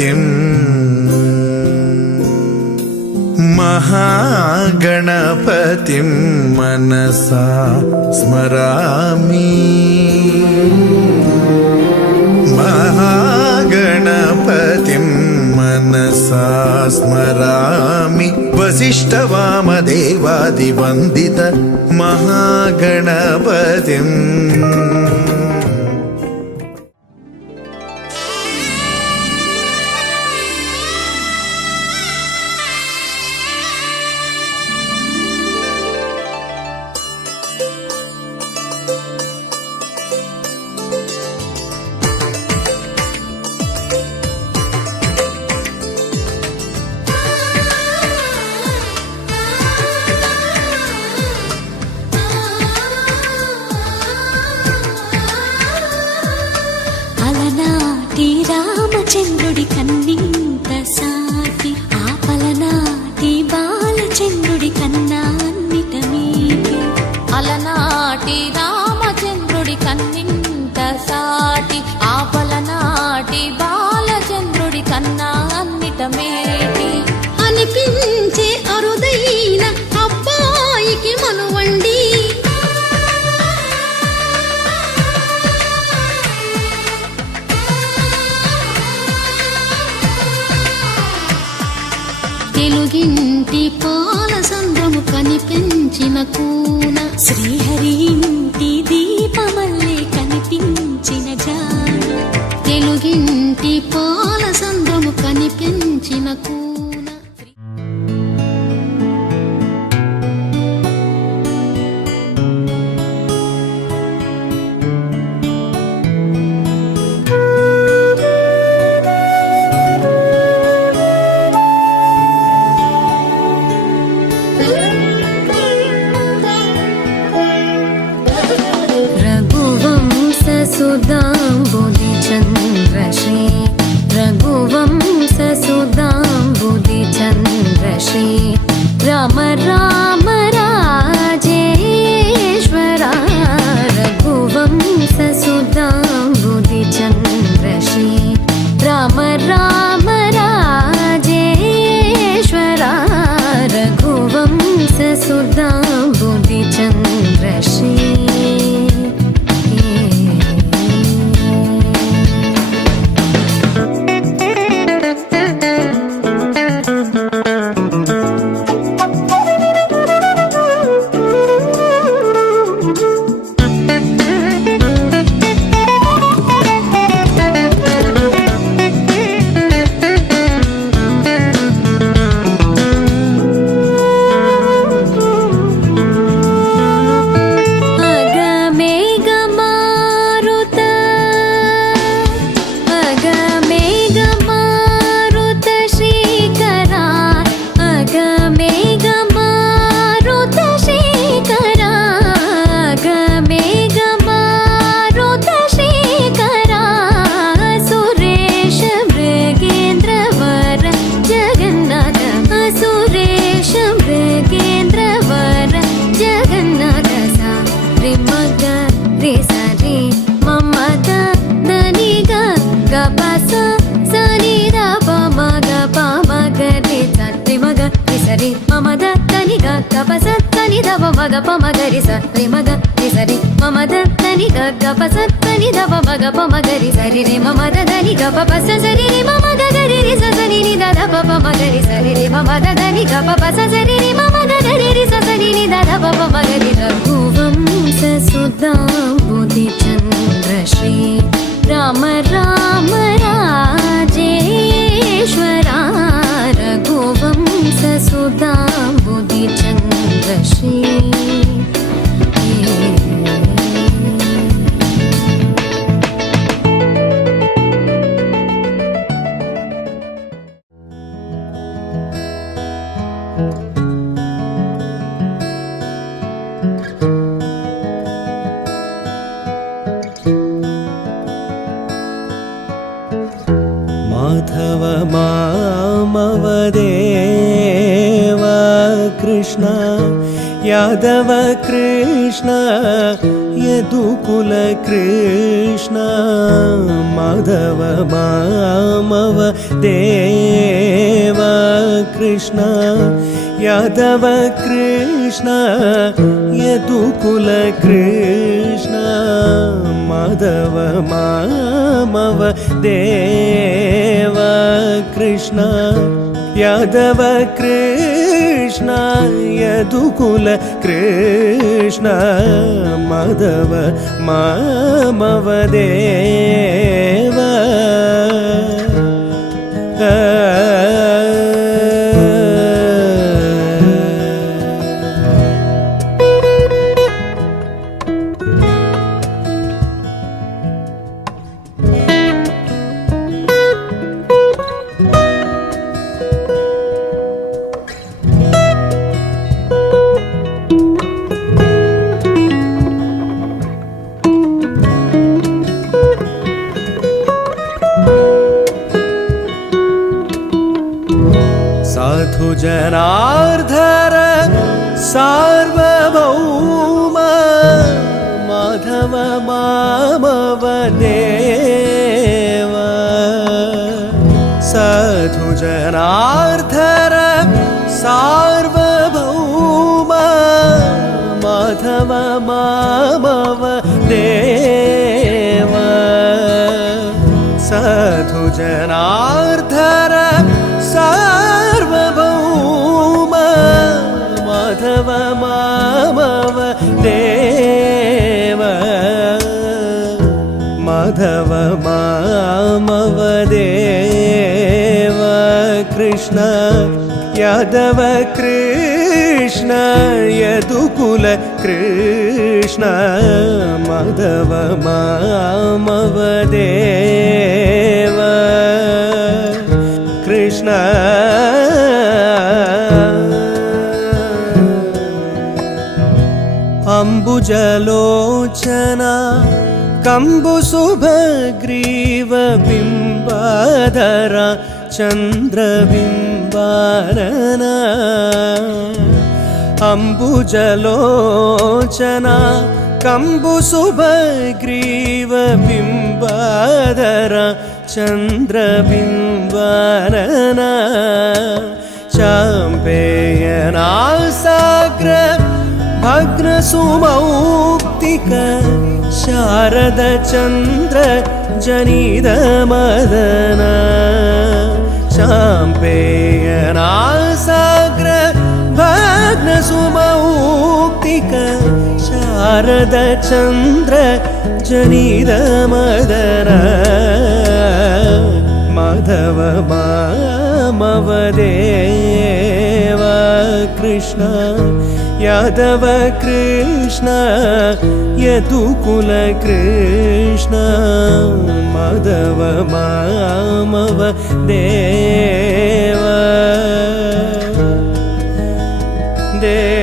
गणपतिं महागणपतिं मनसा स्मरामि। महागणपतिं मनसा स्मरामि। वसिष्ठवामदेवादिवन्दित महागणपतिम्। రామచంద్రుడి కన్నింత సాటి ఆపలనాటి బాలచంద్రుడి కన్నా అన్నిట మీటి. అలనాటి రామచంద్రుడి కన్నింత సాటి ఆపలనాటి బాలచంద్రుడి కన్నా అన్నిట మేటి అనిపించే అరుదైన అబ్బాయికి మనువండి. తెలుగింటి పాల సంద్రము కనిపించిన కూన శ్రీహరి ఇంటి దీపమల్లే కనిపించిన జాన. తెలుగింటి పాల సంద్రము కనిపించిన కూన. रघुवंशसुधाम्बुधिचन्द्रश्री रघुवंशसुधाम्बुधिचन्द्रश्री राम राम राजेश्वरा रघुवंशसुधाम्बुधिचन्द्रश्री राम राम राजेश्वरा रघुवंशसुधाम्बुधिचन्द्रश्री మగ పమగరి సరి మగ సరి మమ దని గ పసని దవ మగ పమగరి సరి రే మమ దని గ పస సరి రే మమ గరి రి సని ని ద ప పమగరి సరి రే మమ దని గ పస సరి రే మమ గరి రి సని ని ద ప పమగరి. రఘువంశసుధాంబుధిచంద్రశ్రీ రామ రామ రాజేశ్వరా రఘువంశసుధాంబుధిచంద్రశ్రీ. माधव मामवदेव कृष्ण यादव कृष्ण ಯದುಕುಲ ಕೃಷ್ಣ ಮಾಧವ ಮಾಮವ ದೇವ ಕೃಷ್ಣ ಯಾದವ ಕೃಷ್ಣ ಯದುಕುಲ ಕೃಷ್ಣ ಮಾಧವ ಮಾಮವ ದೇವ ಕೃಷ್ಣ ಯಾದವ ಕೃಷ್ಣ ಯದುಕುಲ ಕೃಷ್ಣ ಮಾಧವ ಮಾಮವ ದೇವ साधु जनार्दन सार्वभौम माधव मामव देव साधु जनार्दन सार्वभौम माधव मामव देव साधु जनार्दन सार्वभौम माधव मामव देव माधव मामव देव कृष्ण यादव कृष्ण यदुकुल कृष्ण माधव मामव देव कृष्ण अम्बुजलोचना कम्बुसुभग्रीव बिम्बाधर चन्द्रबिम्बानना अम्बुजलोचना कम्बुसुभग्रीव बिम्बाधर चन्द्रबिम्बानना चाम्पेयनासाग्र भग्नसुमौक्तिक शारद चन्द्र जनिद मदन चाम्पेयनासाग्र भग्नसुमौक्तिक शारद चन्द्र जनिद मदन माधव मामव देव कृष्ण यादव कृष्ण यदुकुल कृष्ण माधव मामव देव देव